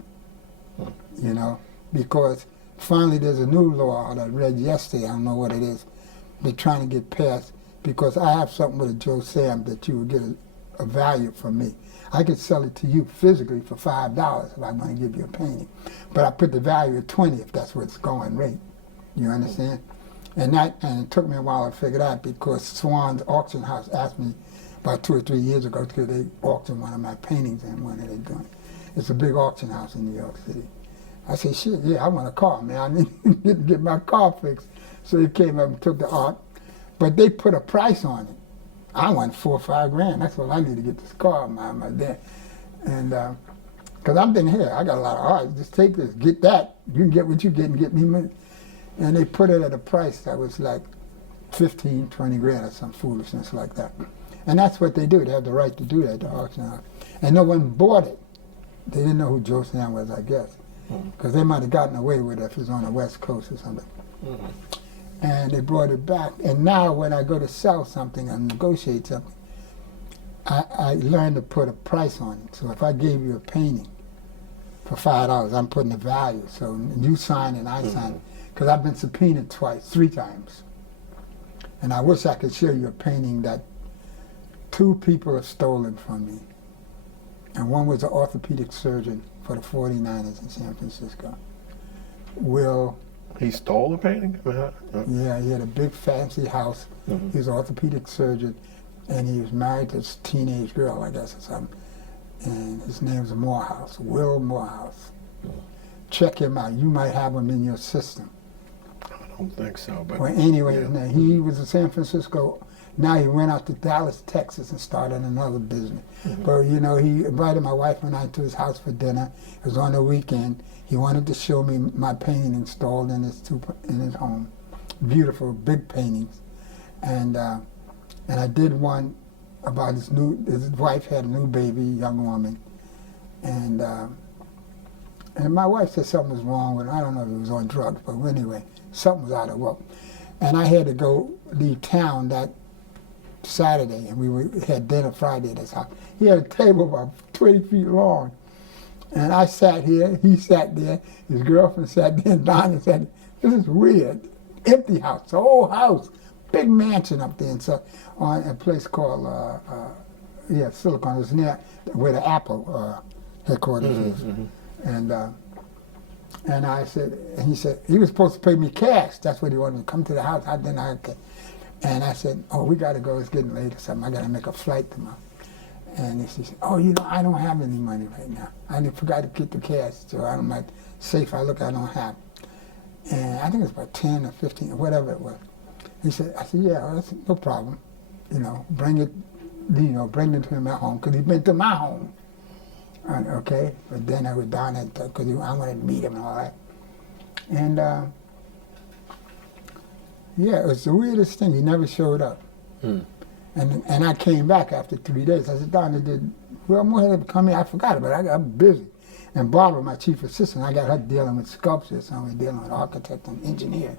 you know, because finally there's a new law that I read yesterday, I don't know what it is, they're trying to get passed, because I have something with a Joe Sam that you would get a value from me. I could sell it to you physically for $5 if I'm going to give you a painting. But I put the value at 20 if that's what's going rate. You understand? And it took me a while to figure that out, because Swan's auction house asked me about 2 or 3 years ago, because they auctioned one of my paintings and when are they doing? It's a big auction house in New York City. I said, shit, yeah, I want a car, man. I need to get my car fixed. So he came up and took the art, but they put a price on it. I want $4 or $5 grand. That's what I need to get this car of mine right there. And because I'm thinking, here, I got a lot of art. Just take this, get that. You can get what you get and get me money. And they put it at a price that was like 15, 20 grand or some foolishness like that. And that's what they do. They have the right to do that at the auction house. And no one bought it. They didn't know who Joe Sam was, I guess. Because they might have gotten away with it if it was on the West Coast or something. And they brought it back. And now when I go to sell something and negotiate something, I learned to put a price on it. So if I gave you a painting for $5, I'm putting a value. So you sign it, I sign it. Because I've been subpoenaed 3 times. And I wish I could show you a painting that 2 people have stolen from me. And one was an orthopedic surgeon for the 49ers in San Francisco. Will. He stole the painting? Yeah, he had a big fancy house. He was an orthopedic surgeon, and he was married to this teenage girl, I guess, or something. And his name's Morehouse, Will Morehouse. Check him out. You might have him in your system. I don't think so. But well, anyway, yeah. He was in San Francisco. Now he went out to Dallas, Texas, and started another business. But, you know, he invited my wife and I to his house for dinner. It was on the weekend. He wanted to show me my painting installed in his home. Beautiful, big paintings. And And I did one about his wife had a new baby, young woman, and my wife said something was wrong with him. I don't know if he was on drugs, but anyway, something was out of work. And I had to go leave town that Saturday, and had dinner Friday at his house. He had a table about 20 feet long, and I sat here, he sat there, his girlfriend sat there, and Donna sat there. This is weird. Empty house, the whole house, big mansion up there, and so on a place called Silicon. It's near where the Apple headquarters is, and I said, and he said he was supposed to pay me cash. That's what he wanted to come to the house. I didn't have cash. And I said, oh, we got to go. It's getting late or something. I got to make a flight tomorrow. And he said, oh, I don't have any money right now. I forgot to get the cash, so I'm not safe. I don't have. And I think it was about 10 or 15, or whatever it was. I said, yeah, that's no problem. Bring it to him at home, because he'd been to my home. Okay? But then I was down there, because I wanted to meet him and all that. And, yeah, it was the weirdest thing. He never showed up. And I came back after 3 days. I said, Donna, did Will Moore come here? I forgot about it. I got busy. And Barbara, my chief assistant, I got her dealing with sculptures, so I was dealing with architect and engineer.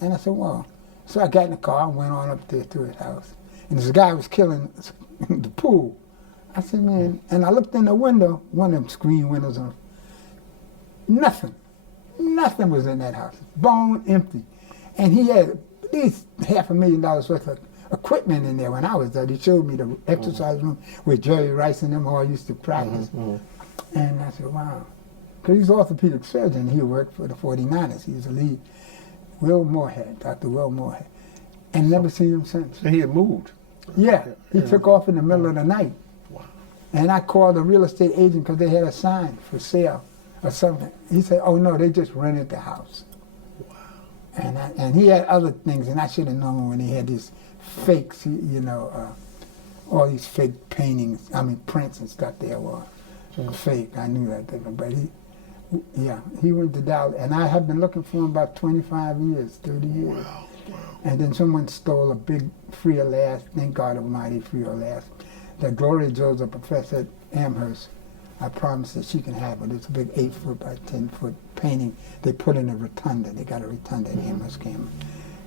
And I said, well, so I got in the car and went on up there to his house. And this guy was killing the pool. I said, man, and I looked in the window, one of them screen windows, and nothing was in that house. Bone empty. And he had at least $500,000 worth of equipment in there when I was there. He showed me the exercise room where Jerry Rice and them all used to practice. And I said, wow. Because he's an orthopedic surgeon. He worked for the 49ers. He was the lead. Will Moorhead, Dr. Will Moorhead. And never seen him since. And he had moved. Yeah. He took off in the middle of the night. Wow. And I called a real estate agent because they had a sign for sale or something. He said, oh, no, they just rented the house. Wow. And he had other things, and I should have known when he had these fakes, all these fake paintings, prints and stuff there were fake. I knew that. But he went to Dallas, and I have been looking for him about 25 years, 30 years. Wow. And then someone stole a big Free Last, thank God Almighty, Free Last, that Gloria Jones, a professor at Amherst. I promised that she can have it. It's a big 8-foot by 10-foot painting. They put in a rotunda. They got a rotunda at Amherst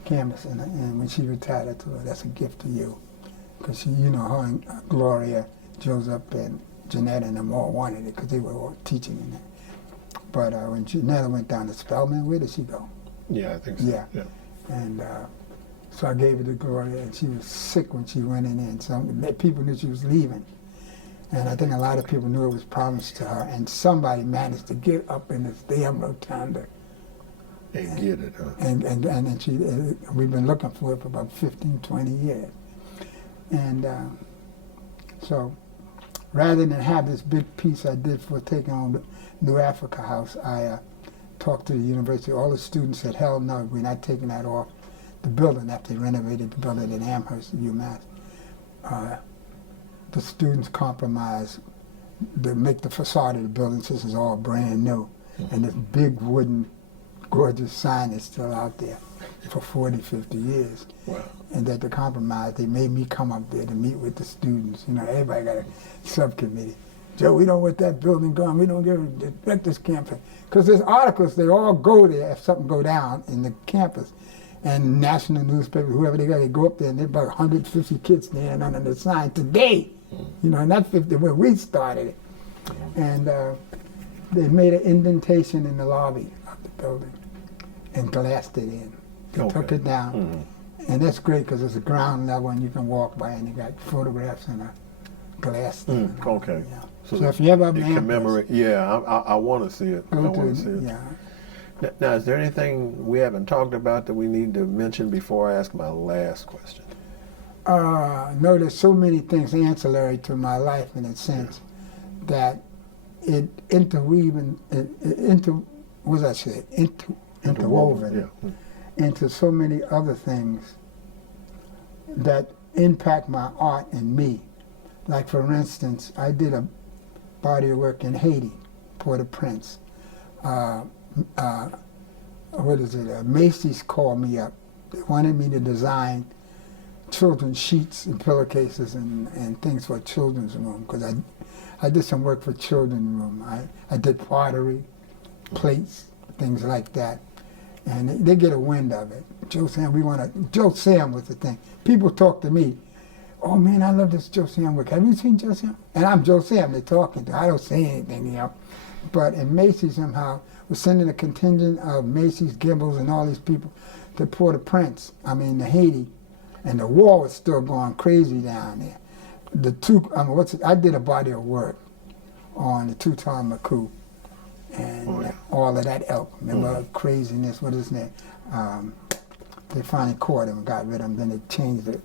campus. And when she retired, I told her, that's a gift to you. Because her and Gloria, Joseph, and Jeanette and them all wanted it because they were all teaching in there. But when Jeanette went down to Spelman, where did she go? Yeah, I think so. Yeah. And so I gave it to Gloria, and she was sick when she went in there. And some people knew she was leaving. And I think a lot of people knew it was promised to her. And somebody managed to get up in this damn rotunda. And get it, huh? And then we've been looking for it for about 15, 20 years. And so rather than have this big piece I did for taking on the New Africa House, I talked to the university. All the students said, hell no, we're not taking that off the building after they renovated the building in Amherst at UMass. The students compromised to make the facade of the building since it's all brand new. And this big wooden, gorgeous sign is still out there for 40, 50 years. Wow. And that the compromise, they made me come up there to meet with the students. Everybody got a subcommittee. Joe, we don't want that building gone. We don't let this campus. Because there's articles, they all go there if something go down in the campus. And national newspapers, whoever they got, they go up there and there's about 150 kids standing under the sign today. Not 50 when we started it. And they made an indentation in the lobby of the building and glassed it in. They took it down. And that's great because it's a ground level and you can walk by and you got photographs and a glass thing. Okay. Yeah. So if you ever commemorate, I want to see it. I want to see it. Yeah. Now, is there anything we haven't talked about that we need to mention before I ask my last question? No, there's so many things ancillary to my life in a sense that it interwoven into so many other things that impact my art and me. Like for instance, I did a body of work in Haiti, Port-au-Prince. Macy's called me up. They wanted me to design children's sheets and pillowcases and things for a children's room, because I did some work for children's room. I did pottery, plates, things like that. And they get a wind of it. Joe Sam was the thing. People talk to me, oh man, I love this Joe Sam work. Have you seen Joe Sam? And I'm Joe Sam they're talking to. I don't say anything, you know. But in Macy's somehow, we're sending a contingent of Macy's, Gimbels, and all these people to Port-au-Prince, to Haiti. And the war was still going crazy down there. I did a body of work on the Tutankhamun and all of that elk. Remember craziness, what is that? They finally caught him and got rid of him. Then they changed it.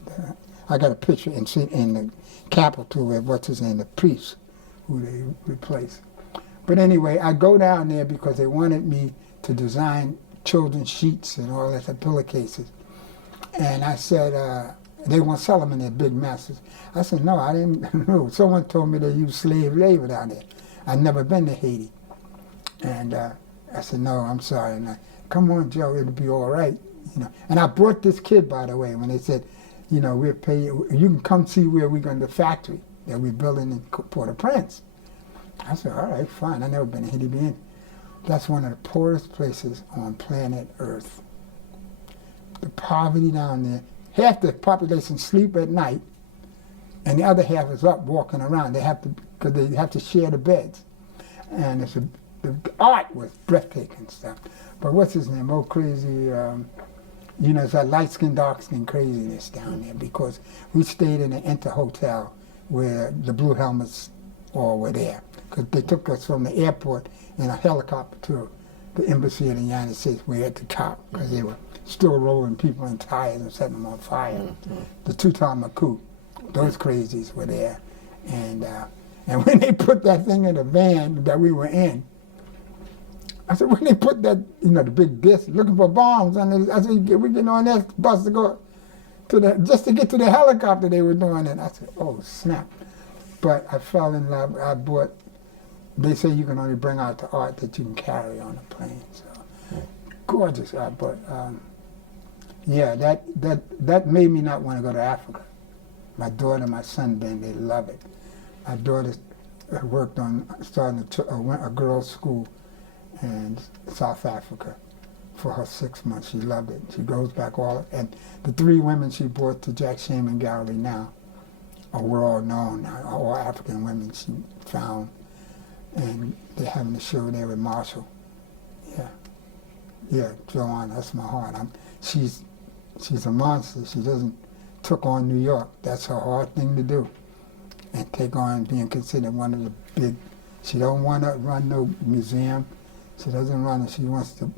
I got a picture in the Capitol with the priest who they replaced. But anyway, I go down there because they wanted me to design children's sheets and all that, pillowcases. And I said, they won't sell them in their big masses. I said, no, I didn't know. Someone told me they use slave labor down there. I'd never been to Haiti. And I said, no, I'm sorry. And come on, Joe, it'll be all right. And I brought this kid, by the way, when they said, we'll pay you. You can come see where we're going to the factory that we're building in Port-au-Prince. I said, all right, fine. I've never been to Haiti. That's one of the poorest places on planet Earth. The poverty down there. Half the population sleep at night, and the other half is up walking around. Because they have to share the beds. And the art was breathtaking stuff. But what's his name? Oh, crazy. It's that light skin, dark skin craziness down there, because we stayed in an Enter Hotel where the Blue Helmets all were there. Because they took us from the airport in a helicopter to the embassy of the United States. We were at the top because they were still rolling people in tires and setting them on fire. The Tutankhamun, those crazies were there. And when they put that thing in the van that we were in, I said, when they put that, the big disc, looking for bombs, and I said, we getting on that bus to go just to get to the helicopter they were doing it. I said, oh, snap. But I fell in love. They say you can only bring out the art that you can carry on a plane. So, gorgeous art. But, that made me not want to go to Africa. My daughter and my son, they love it. My daughter worked on starting a girls' school in South Africa for her 6 months. She loved it. She goes back and the 3 women she brought to Jack Shaman Gallery now are well known now, all African women she found, and they're having a show there with Marshall. Yeah, Joanne, that's my heart. She's a monster. She took on New York. That's her hard thing to do, and take on being considered one of the big. She don't want to run no museum. She doesn't run it. She wants to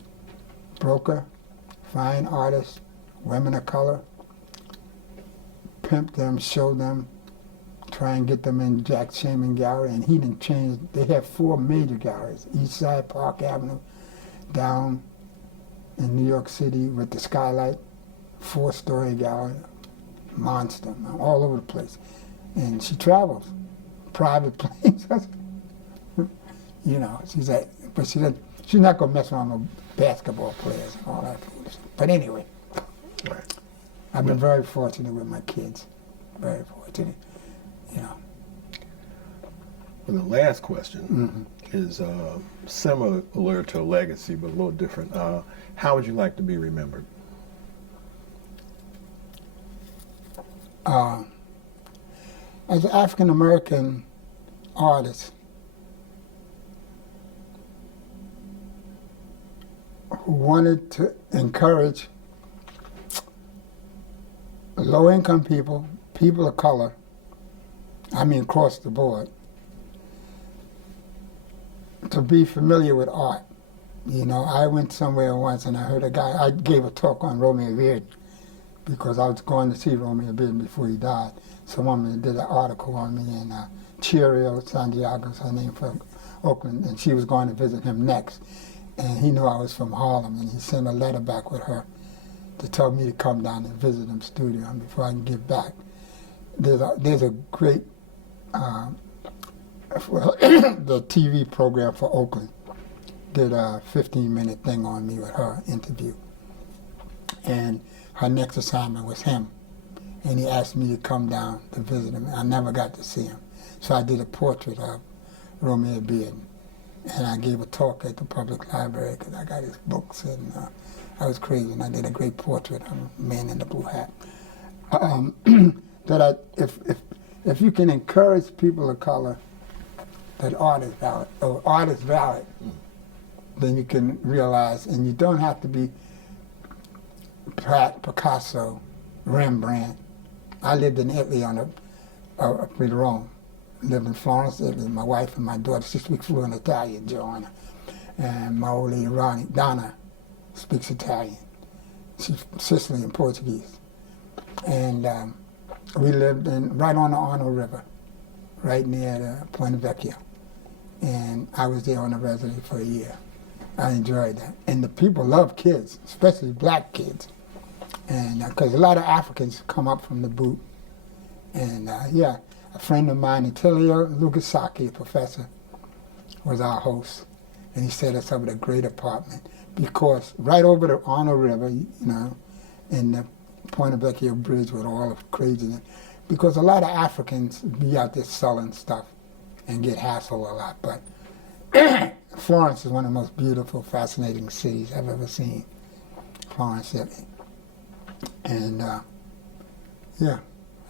broker, find artists, women of color, pimp them, show them, try and get them in Jack Shaman Gallery. And he didn't change. They have 4 major galleries: East Side, Park Avenue, down in New York City with the skylight, 4-story gallery, monster, all over the place. And she travels, private planes. She's like, but she's not gonna mess around with basketball players and all that. But anyway, I've been very fortunate with my kids. Very fortunate, Well, the last question is similar to a legacy, but a little different. How would you like to be remembered? As an African American artist who wanted to encourage low-income people, people of color, across the board, to be familiar with art. I went somewhere once and I heard a guy, I gave a talk on Romeo Beard because I was going to see Romeo Beard before he died. Someone did an article on me in Cheerio, Santiago's her name, from Oakland, and she was going to visit him next. And he knew I was from Harlem, and he sent a letter back with her to tell me to come down and visit him studio before I can get back. There's a great the TV program for Oakland did a 15-minute thing on me with her interview, and her next assignment was him, and he asked me to come down to visit him. I never got to see him. So I did a portrait of Romeo Bearden. And I gave a talk at the public library because I got his books, and I was crazy. And I did a great portrait of a man in the blue hat. If you can encourage people of color that art is valid, or art is valid, then you can realize, and you don't have to be Picasso, Rembrandt. I lived in Italy with Rome. Lived in Florence, Italy. My wife and my daughter, she speaks fluent Italian, Joanna. And my old lady, Ronnie, Donna, speaks Italian. She's Sicilian Portuguese. And we lived right on the Arno River, right near the Point Vecchio. And I was there on a resident for a year. I enjoyed that. And the people love kids, especially black kids. And because a lot of Africans come up from the boot. And yeah, a friend of mine, Attilio Lugasaki, a professor, was our host. And he set us up with a great apartment because right over the Arno River, you know, in the Point Vecchio Bridge with all the craziness, because a lot of Africans be out there selling stuff and get hassled a lot. But Florence is one of the most beautiful, fascinating cities I've ever seen. Florence, Italy. And yeah,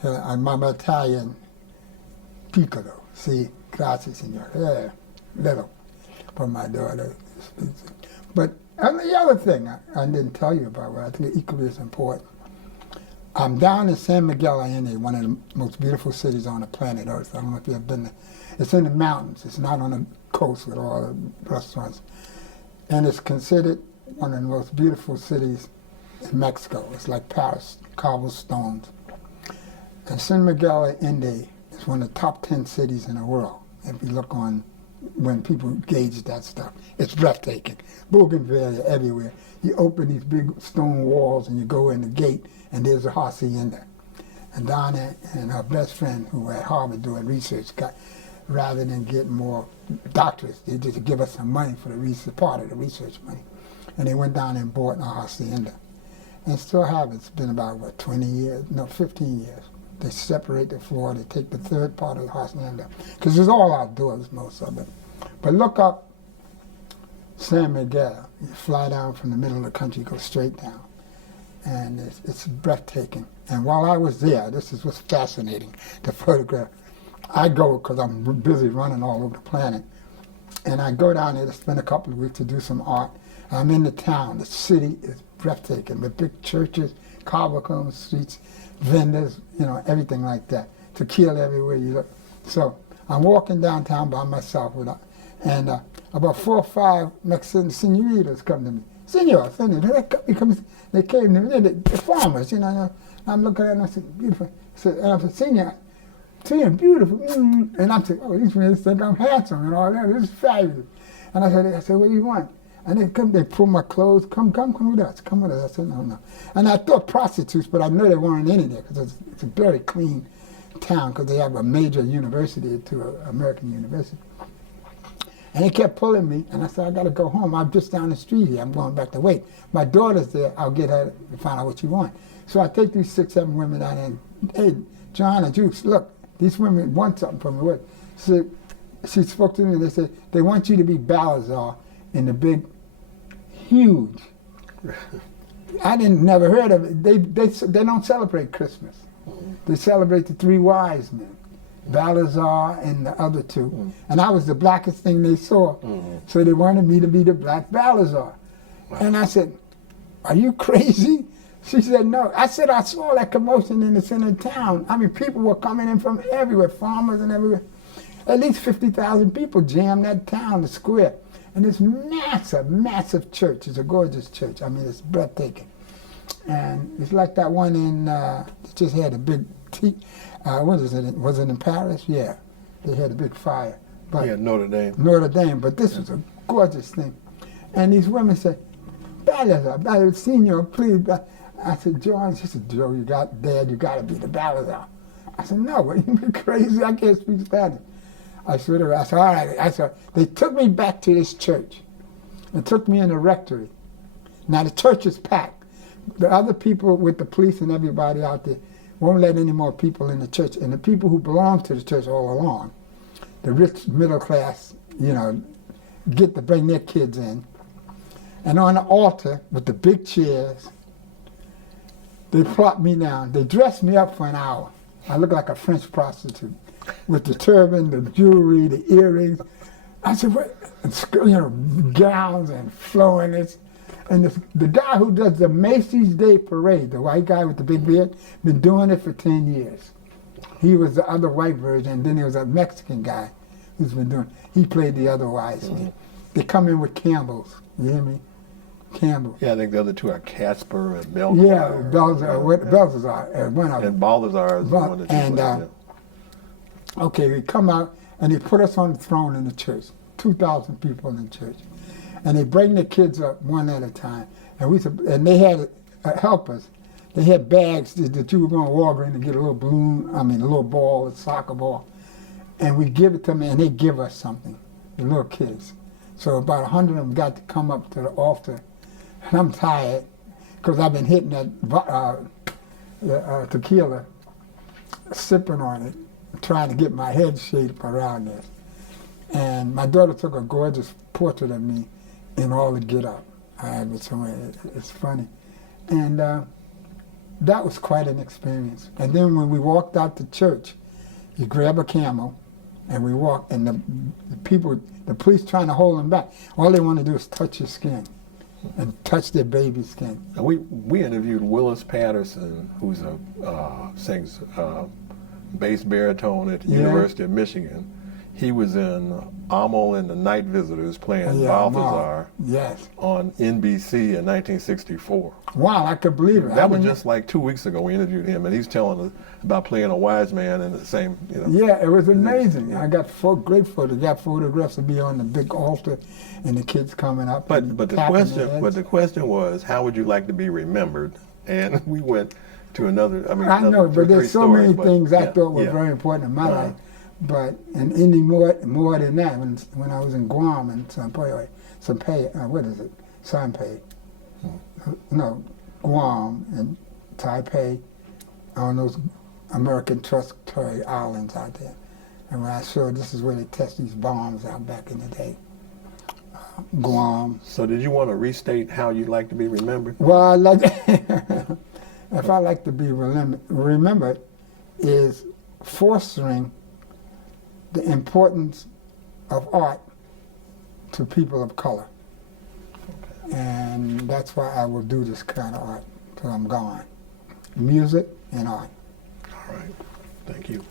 I'm Italian piccolo. See, grazie, signore. Yeah, little for my daughter. But and the other thing I didn't tell you about, what I think equally is important. I'm down in San Miguel Allende, one of the most beautiful cities on the planet Earth. I don't know if you've ever been there. It's in the mountains. It's not on the coast with all the restaurants. And it's considered one of the most beautiful cities in Mexico. It's like Paris, cobblestones. And San Miguel Allende is one of the top 10 cities in the world. If you look on when people gauge that stuff, it's breathtaking. Bougainvillea everywhere. You open these big stone walls and you go in the gate, and there's a hacienda. And Donna and her best friend, who were at Harvard doing research, rather than get more doctorates, they just give us some money for the research, part of the research money. And they went down and bought a hacienda. And still have it. It's been about, what, 20 years? No, 15 years. They separate the floor, they take the third part of the hacienda, because it's all outdoors, most of it. But look up San Miguel. You fly down from the middle of the country, go straight down. And it's breathtaking. And while I was there, this is what's fascinating, the photograph. I go, because I'm busy running all over the planet, and I go down there to spend a couple of weeks to do some art. I'm in the town. The city is breathtaking, with big churches, cobblestone streets, vendors, you know, everything like that. Tequila everywhere you look. So I'm walking downtown by myself, and about 4 or 5 Mexican senoritas come to me. Senor, they came to me, the farmers, you know. I'm looking at them, I said, beautiful. And I said, Senor, beautiful. And I'm saying, oh, these men think I'm handsome and all that. This is fabulous. And I said, what do you want? And they pull my clothes, come with us, come with us. I said, no. And I thought prostitutes, but I know there weren't any there, because it's a very clean town, because they have a major university, to an American university. And they kept pulling me, and I said, I got to go home. I'm just down the street here. I'm going back to wait. My daughter's there. I'll get her to find out what you want. So I take these 6, 7 women down there, and, hey, John and Jukes, look, these women want something from me. So she spoke to me, and they said, they want you to be Balazar in the big, huge. I never heard of it. They don't celebrate Christmas. They celebrate the 3 wise men, Balazar and the other 2. And I was the blackest thing they saw. So they wanted me to be the black Balazar. And I said, are you crazy? She said, no. I said, I saw that commotion in the center of town. I mean, people were coming in from everywhere, farmers and everywhere. At least 50,000 people jammed that town, the square. And this massive, massive church. It's a gorgeous church. I mean, it's breathtaking. And it's like that one in, it just had a big, what is it? Was it in Paris? Yeah. They had a big fire. But yeah, Notre Dame. Notre Dame. But this was a gorgeous thing. And these women said, Balazar, Senor, please. I said, John, she said, Joe, Dad, you got to be the Balazar. I said, no, are you crazy? I can't speak Spanish. I said, all right. They took me back to this church and took me in the rectory. Now, the church is packed. The other people with the police and everybody out there won't let any more people in the church. And the people who belong to the church all along, the rich middle class, you know, get to bring their kids in. And on the altar with the big chairs, they plop me down. They dress me up for an hour. I look like a French prostitute with the turban, the jewelry, the earrings. I said, what? You know, gowns and flowing it. And the guy who does the Macy's Day Parade, the white guy with the big beard, been doing it for 10 years. He was the other white version, and then there was a Mexican guy who's been doing it. He played the other wise man. They come in with Campbells, you hear me? Campbell. Yeah, I think the other two are Casper and Balthazar. Yeah, Balthazar, one of them. And Balthazar is the one that you And, played, okay, we come out, and they put us on the throne in the church, 2,000 people in the church. And they bring the kids up one at a time. And they had helpers. They had bags that you were going to Walgreens and get a little balloon, a little ball, a soccer ball. And we give it to them, and they give us something, the little kids. So about 100 of them got to come up to the altar. And I'm tired, because I've been hitting that tequila, sipping on it, trying to get my head shaped around this. And my daughter took a gorgeous portrait of me in all the get up. I have it somewhere. It's funny. And that was quite an experience. And then when we walked out to church, you grab a camel, and we walk, and the police trying to hold them back. All they want to do is touch your skin and touch their baby skin. And we interviewed Willis Patterson, who's sings bass baritone at the University of Michigan. He was in Amel and the Night Visitors playing Balthazar on NBC in 1964. Wow, I could believe it. That was just like 2 weeks ago. We interviewed him, and he's telling us about playing a wise man in the same, Yeah, it was amazing. I got great photographs. Got photographs of me on the big altar, and the kids coming up. But the question was, how would you like to be remembered? And we went to another. I know, but there's so many things I thought were very important in my life. But and any more than that, when I was in Guam and Sanpei, Guam and Taipei, on those American Trust Islands out there. And when I showed this is where they test these bombs out back in the day, Guam. So did you want to restate how you'd like to be remembered? Well, if I like to be remembered, is fostering the importance of art to people of color. And that's why I will do this kind of art till I'm gone. Music and art. All right. Thank you.